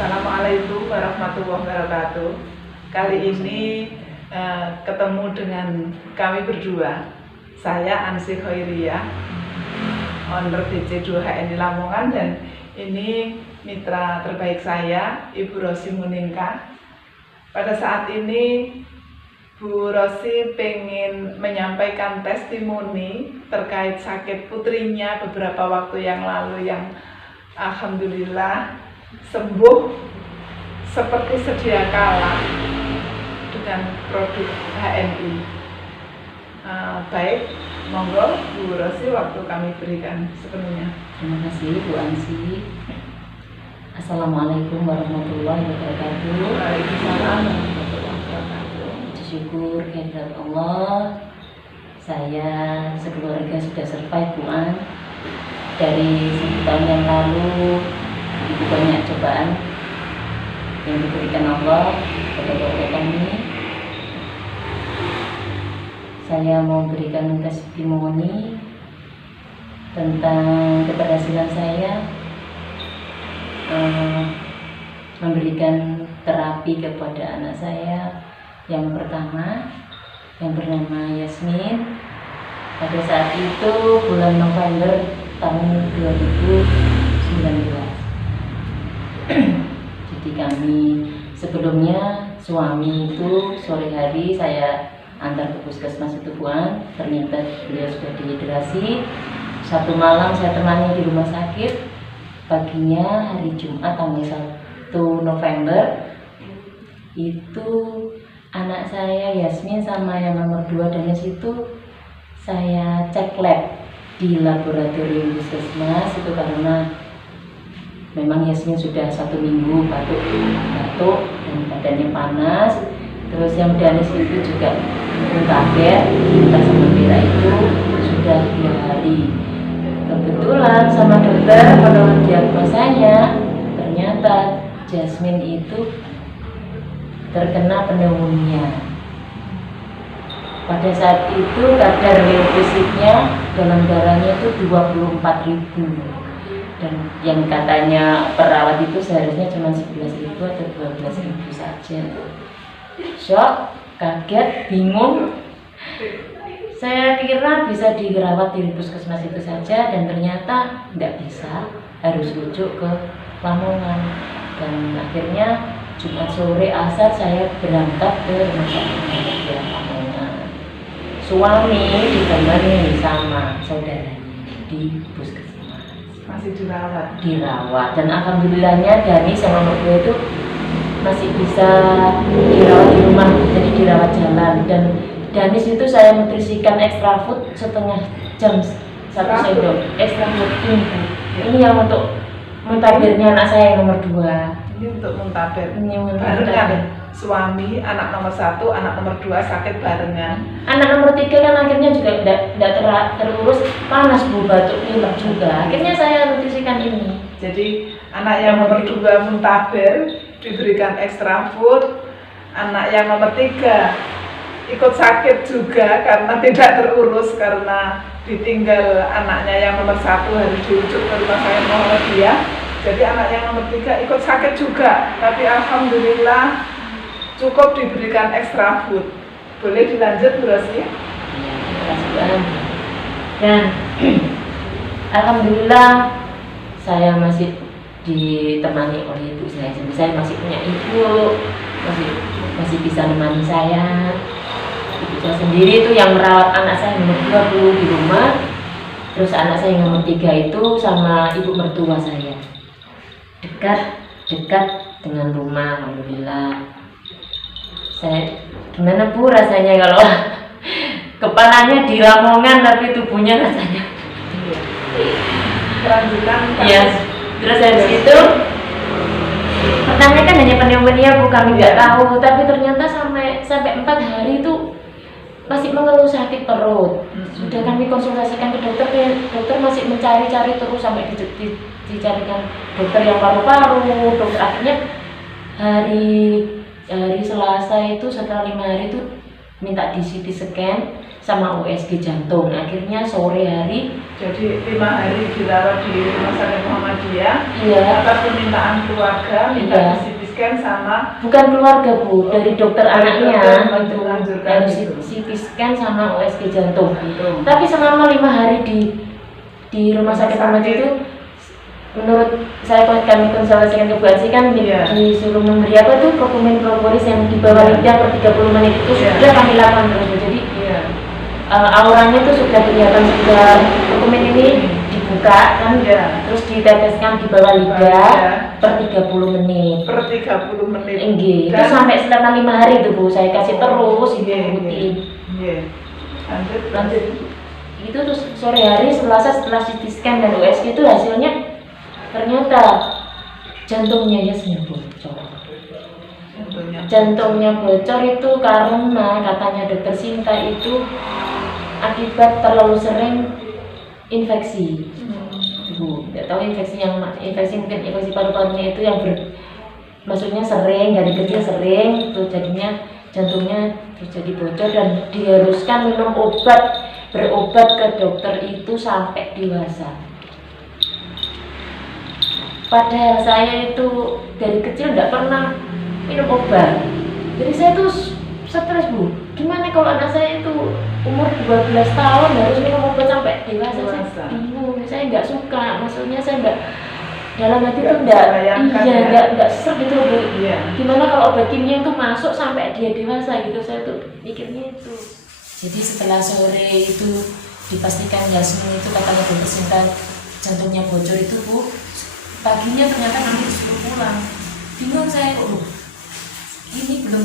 Assalamualaikum warahmatullahi wabarakatuh. Kali ini ketemu dengan kami berdua. Saya Ansi Khairiyah, owner DC2 HNI Lamongan, dan ini mitra terbaik saya, Ibu Rosi Muningka. Pada saat ini Bu Rosi pengen menyampaikan testimoni terkait sakit putrinya beberapa waktu yang lalu yang alhamdulillah sembuh seperti sedia kala dengan produk HNI. Baik, monggo Bu Rosi, waktu kami berikan sepenuhnya. Terima kasih Bu Ansi. Assalamualaikum warahmatullahi wabarakatuh. Waalaikumsalam warahmatullahi wabarakatuh. Syukur kehadirat Allah, saya sekeluarga sudah survive Bu An. Dari 1 tahun yang lalu begitu banyak cobaan yang diberikan Allah kepada keluarga kami. Saya mau berikan testimoni tentang keberhasilan saya memberikan terapi kepada anak saya yang pertama, yang bernama Yasmin. Pada saat itu bulan November tahun 2019. Jadi kami sebelumnya, suami itu sore hari saya antar ke puskesmas itu Buan, ternyata beliau sudah dehidrasi. Satu malam saya temani di rumah sakit. Paginya hari Jumat tanggal 1 November itu anak saya Yasmin sama yang nomor 2 Danis itu saya cek lab di laboratorium puskesmas itu karena memang Yasmin sudah 1 minggu batuk dan badannya panas. Terus yang Danis itu juga muntaber, kita sama Mira itu sudah 2 hari. Kebetulan sama dokter pada diagnosanya ternyata Jasmine itu terkena pneumonia. Pada saat itu kadar leukositnya dalam darahnya itu 24.000, dan yang katanya perawat itu seharusnya cuma 11.000 atau 12.000 saja. Shock, kaget, bingung. Saya kira bisa dirawat di puskesmas itu saja, dan ternyata tidak bisa, harus rujuk ke Lamongan. Dan akhirnya Jumat sore asar saya berangkat ke rumah sakit di Lamongan. Suami ditemani sama saudaranya di puskesmas. Masih dirawat? Dirawat, dan alhamdulillahnya Dani sama nomor 2 itu masih bisa dirawat di rumah, jadi dirawat jalan. Dan Danis itu saya nutrisikan extra food setengah jam, 1 sendok extra food ini. Ini yang untuk muntabernya anak saya yang nomor 2. Ini untuk muntaber. Ini barengan. Suami, anak nomor 1, anak nomor 2 sakit barengan. Anak nomor 3 kan akhirnya juga tidak terurus, panas Bu, batuk pilek juga. Akhirnya saya nutrisikan ini. Jadi anak yang nomor 2 muntaber diberikan extra food. Anak yang nomor 3 ikut sakit juga karena tidak terurus, karena ditinggal anaknya yang nomor 1 harus dirujuk ke rumah sakit Muhammadiyah. Jadi anak yang nomor 3 ikut sakit juga, tapi alhamdulillah cukup diberikan extra food. Boleh dilanjut Bu Rosi? Ya, terima kasih Bang. Dan alhamdulillah saya masih ditemani oleh ibu saya. Saya masih punya ibu, masih bisa menemani saya. Ibu saya sendiri itu yang merawat anak saya nomor 2 dulu di rumah. Terus anak saya yang nomor 3 itu sama ibu mertua saya. Dekat dengan rumah, alhamdulillah. Saya gimana Bu rasanya kalau kepalanya di Lamongan tapi tubuhnya rasanya Kelanjutan ya. Terus dari situ pertama kan hanya pneumonia Bu, kami nggak tahu, tapi ternyata sampai 4 hari itu masih mengeluh sakit perut. Sudah kami konsultasikan ke dokter masih mencari-cari terus sampai dicarikan dokter yang paru-paru. Dokter akhirnya hari Selasa itu setelah 5 hari itu minta di CT scan, sama USG jantung. Akhirnya sore hari, Jadi 5 hari dirawat di Rumah Sakit Muhammadiyah. iya, Atas permintaan keluarga minta Iya. CT scan sama bukan keluarga Bu, dari dokter Dari anaknya dokter itu menganjurkan dari gitu. CT scan sama USG jantung. jantung. Tapi selama 5 hari di rumah sakit Muhammadiyah itu, menurut saya kami konsultasikan ke Bu Ansi kan Iya. disuruh memberi apa tuh dokumen propolis yang di bawah Iya. lidah per 30 menit itu Iya. sudah kami lakukan terus. Jadi Iya. auranya tuh sudah kelihatan, sudah dokumen ini dibuka kan, Iya. terus diteteskan di bawah lidah per 30 menit. Per 30 menit. Enggak, itu Dan- sampai selama 5 hari itu Bu, saya kasih terus itu Iya, rutin. Iya. Lanjut. Itu terus sore hari Selasa setelah CT scan dan USG itu hasilnya ternyata jantungnya ya bocor. Jantungnya bocor itu karena katanya dokter Sinta itu akibat terlalu sering infeksi. Bu, nggak tahu infeksi mungkin infeksi paru-parunya itu yang maksudnya sering, dari kecil sering, terus jadinya jantungnya terjadi bocor dan diharuskan minum berobat ke dokter itu sampai dewasa. Padahal saya itu dari kecil nggak pernah minum obat, jadi saya tuh stres Bu. Gimana kalau anak saya itu umur 12 tahun harus minum obat sampai dewasa? Saya bingung, saya nggak suka, maksudnya saya nggak, dalam hati tuh nggak ser gitu Bu. Iya. Gimana kalau obat kimia itu masuk sampai dia dewasa gitu, saya tuh mikirnya itu. Jadi setelah sore itu dipastikan Yasmin itu katanya dokter Sinta jantungnya bocor itu Bu, paginya ternyata kami disuruh pulang. Bingung saya kok Bu, ini belum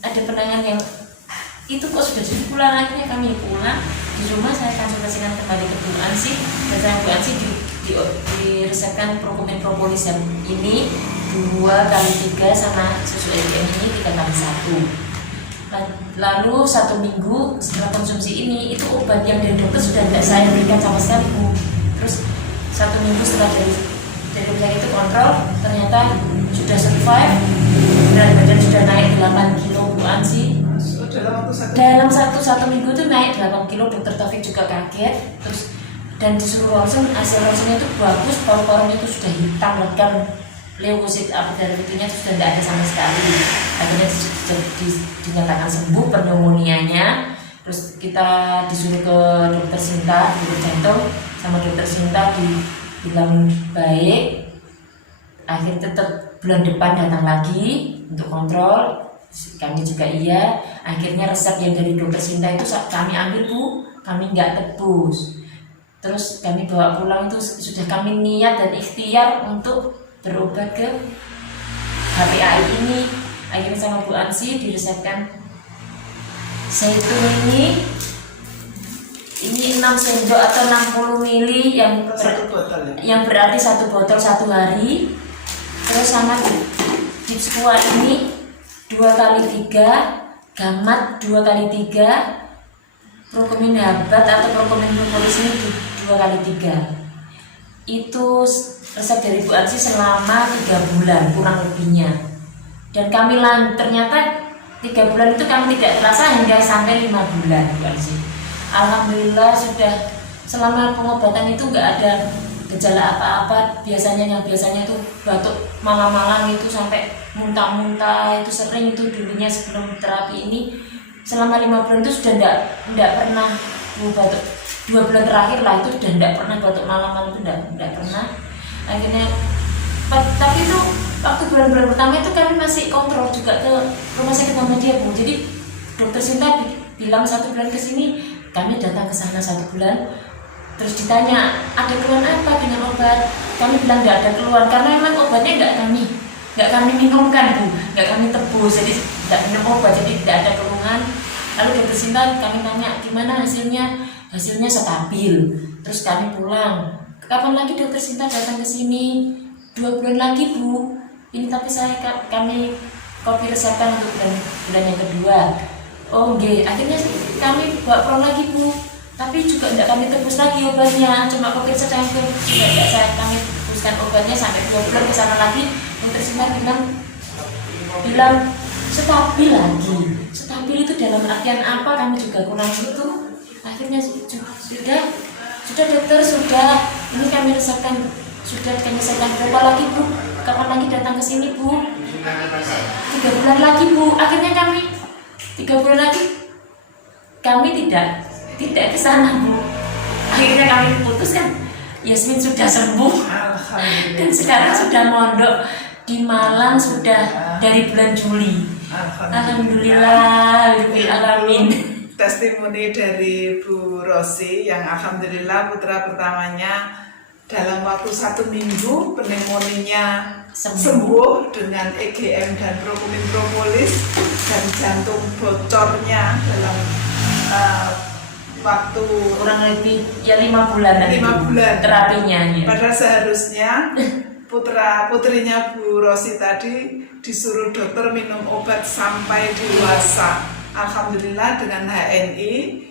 ada penanganan yang itu kok sudah disuruh pulang. Akhirnya kami pulang, di rumah saya konsultasikan kembali ke Bu Ansi, dan saya Bu Ansi diresepkan dokumen propolis yang ini 2x3 sama susu EGM ini 3x1. Lalu 1 minggu setelah konsumsi ini, itu obat yang dari dokter sudah tidak saya berikan sama sekali Bu. Terus 1 minggu setelah dari penyakit itu kontrol, ternyata sudah survive, berat badan sudah naik 8 kilo Bu Ansi. Dalam satu minggu itu naik 8 kilo, dokter Taufik juga kaget. Terus dan disuruh ronsen, hasil ronsennya itu bagus, paru-parunya itu sudah hitam legam, leukosit darah itu sudah tidak ada sama sekali. Akhirnya dinyatakan sembuh pneumonia-nya. Terus kita disuruh ke dokter Sinta, dokter jantung sama dokter Sinta dibilang baik. Akhirnya tetap bulan depan datang lagi untuk kontrol, kami juga iya. Akhirnya resep yang dari dokter Sinta itu kami ambil Bu, kami nggak tebus. Terus kami bawa pulang itu sudah kami niat dan ikhtiar untuk berobat ke HPAI ini. Akhirnya sama Bu Ansi diresepkan zaitun ini 6 sendok atau 60 mili yang berarti 1 botol 1 hari. Terus sama chips kuah ini 2x3, gamat 2x3, prokomin habat atau prokomin propolis ini 2x3. Itu resep dari Bu Ansi selama 3 bulan kurang lebihnya. Dan kami ternyata 3 bulan itu kami tidak terasa hingga sampai 5 bulan Bu Ansi. Alhamdulillah sudah selama pengobatan itu nggak ada gejala apa-apa. Biasanya itu batuk malam-malam itu sampai muntah-muntah itu sering itu dulunya sebelum terapi ini. Selama 5 bulan itu sudah tidak pernah batuk. 2 bulan terakhir lah itu sudah tidak pernah batuk malam-malam, itu tidak pernah. Akhirnya tapi itu waktu bulan-bulan pertama itu kami masih kontrol juga ke rumah sakit Muhammadiyah Bu. Jadi dokter Sinta bilang 1 bulan ke sini, kami datang ke sana 1 bulan. Terus ditanya ada keluhan apa dengan obat, kami bilang nggak ada keluhan karena memang obatnya nggak kami minumkan Bu, nggak kami tebus, jadi nggak minum obat, jadi tidak ada keluhan. Lalu dokter Sinta kami tanya gimana hasilnya stabil. Terus kami pulang, kapan lagi dokter Sinta datang ke sini? 2 bulan lagi Bu, ini tapi kami kopi resepkan untuk bulan yang kedua. Oh nggih, akhirnya kami bawa pulang lagi Bu, tapi juga tidak kami tebus lagi obatnya, cuma kopi resep juga tidak kami tebuskan obatnya sampai 2 bulan ke sana lagi. Dokter Sinta bilang stabil lagi. Stabil itu dalam artian apa, kami juga kurang itu. Akhirnya sudah dokter, sudah ini kami resepkan, sudah kami resepkan berapa lagi Bu, kapan lagi datang ke sini Bu? 3 bulan lagi Bu. Akhirnya kami 3 bulan lagi kami tidak ke sana Bu. Akhirnya kami putuskan Yasmin sudah sembuh dan sekarang sudah mondok di Malang sudah dari bulan Juli. Alhamdulillah, alamin. Testimoni dari Bu Rosi yang alhamdulillah putra pertamanya dalam waktu 1 minggu pneumonia sembuh dengan EGM dan propolis dan jantung bocornya dalam waktu kurang lebih ya 5 bulan. 5 bulan terapinya ya. Padahal seharusnya putrinya Bu Rosi tadi disuruh dokter minum obat sampai dewasa. Alhamdulillah dengan HNI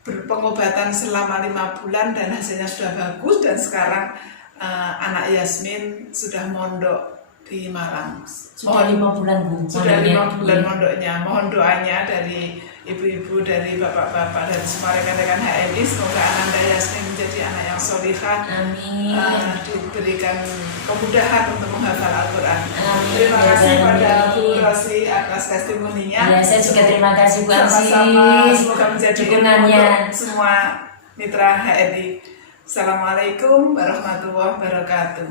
berpengobatan selama 5 bulan dan hasilnya sudah bagus, dan sekarang anak Yasmin sudah mondok di Malang. Sudah 5 bulan Bu. Sudah 5 bulan mondoknya. Mohon doanya dari ibu-ibu, dari bapak-bapak, dan semua rekan-rekan HNI, semoga Ananda Yasmin menjadi anak yang solihah. Amin. Diberikan kemudahan untuk menghafal Al-Quran. Amin. Terima kasih pada Bu Rosi atas testimoninya. Ya, saya juga terima kasih Bu Ansi. Sama-sama, semoga menjadi dukungannya untuk semua mitra HNI. Assalamualaikum warahmatullahi wabarakatuh.